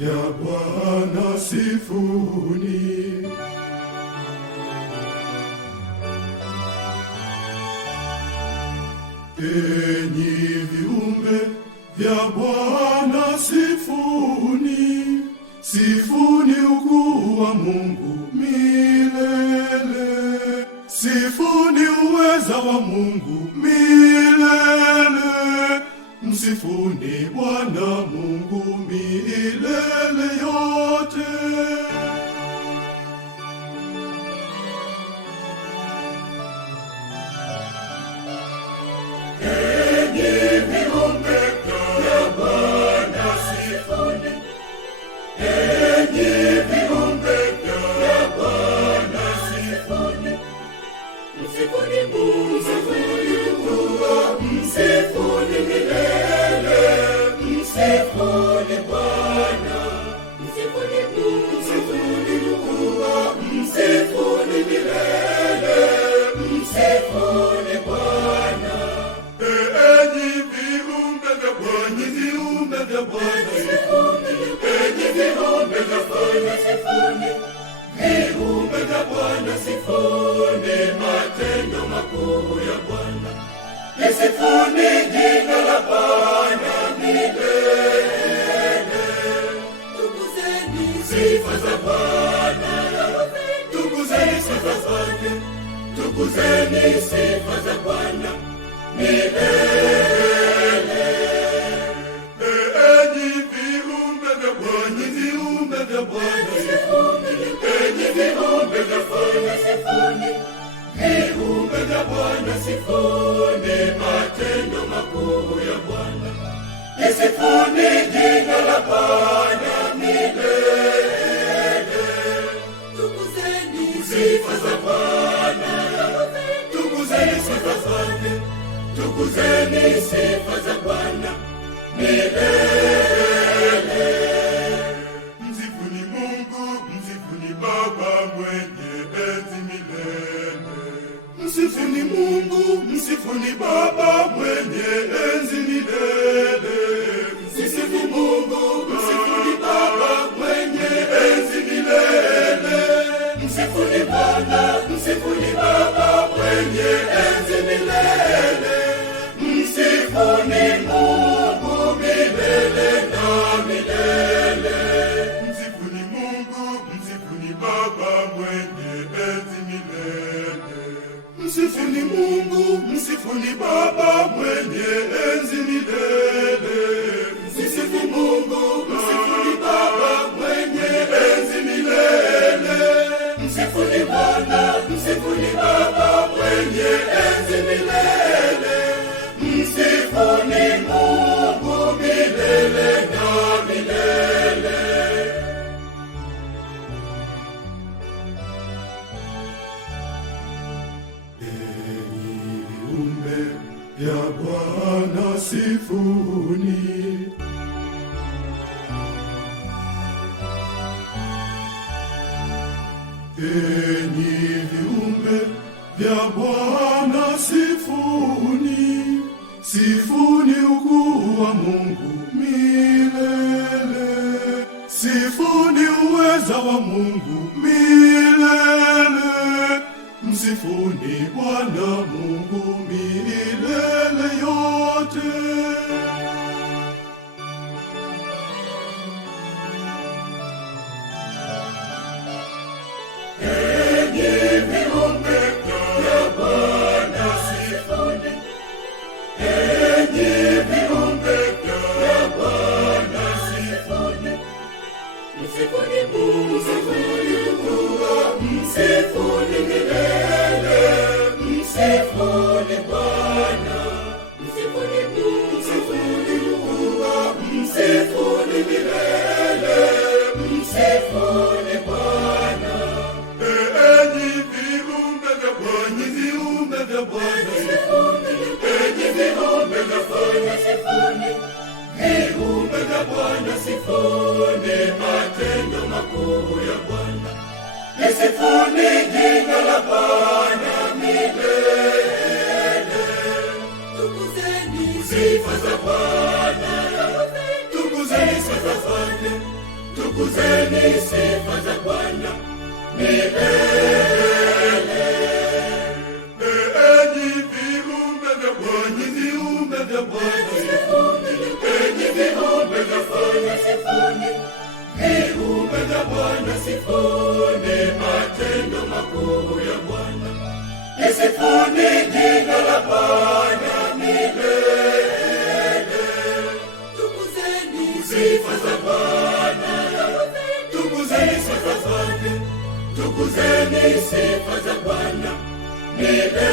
ya Bwana sifuni. Enyi viumbe vya Bwana sifuni, sifuni ukuu wa Mungu milele, sifuni uweza wa Mungu milele, msifuni Bwana Mungu milele yote. Viumbe vya Bwana sifuni matendo makuu ya Bwana. Lisifuni jina la Bwana milele. Tukuzeni sifa za Bwana, tukuzeni sifa zake, tukuzeni sifa za Bwana milele. Enyi viumbe vya Bwana, viumbe vya Bwana sifuni, enyi viumbe vya Bwana sifuni, viumbe vya Bwana sifuni matendo makuu ya Bwana. Lisifuni jina la Bwana milele. Tukuzeni sifa za Bwana, tukuzeni sifa zake, tukuzeni sifa za Bwana milele. msifuni Mungu, msifuni Baba mwenye enzi milele. Msifuni Mungu, msifuni Baba mwenye enzi milele. Msifu Mungu, msifuni Baba mwenye enzi milele. Msifuni Bwana, msifuni Baba mwenye enzi milele. Msifuni Mungu milele na milele. Msifuni Mungu, msifuni Baba mwenye enzi milele. Msifuni Mungu, msifuni Baba mwenye enzi milele. Msifu Mungu, msifuni Baba mwenye enzi milele. Msifuni Bwana, msifuni Baba mwenye enzi milele. Msifuni Mungu milele na milele. Enyi viumbe vya Bwana sifuni. Enyi viumbe vya Bwana sifuni, sifuni ukuu wa Mungu milele, sifuni uweza wa Mungu milele, msifuni Bwana Mungu milele yote. Msifuni Mungu, msifuni milele. Msifuni Bwana, msifuni Mungu, msifuni milele. Msifuni Bwana. Enyi viumbe vya Bwana, viumbe vya Bwana sifuni. Enyi viumbe vya Bwana sifuni, viumbe vya Bwana sifuni matendo makuu ya Bwana. Lisifuni jina la Bwana milele. Tukuzeni sifa za Bwana, tukuzeni sifa zake, tukuzeni sifa za Bwana milele. Enyi viumbe vya Bwana, viumbe vya Bwana, Enyi viumbe vya Bwana sifuni, viumbe vya Bwana sifuni matendo makuu ya Bwana. Lisifuni jina la Bwana milele. Tukuzeni sifa za Bwana, tukuzeni sifa zake, tukuzeni sifa za Bwana milele.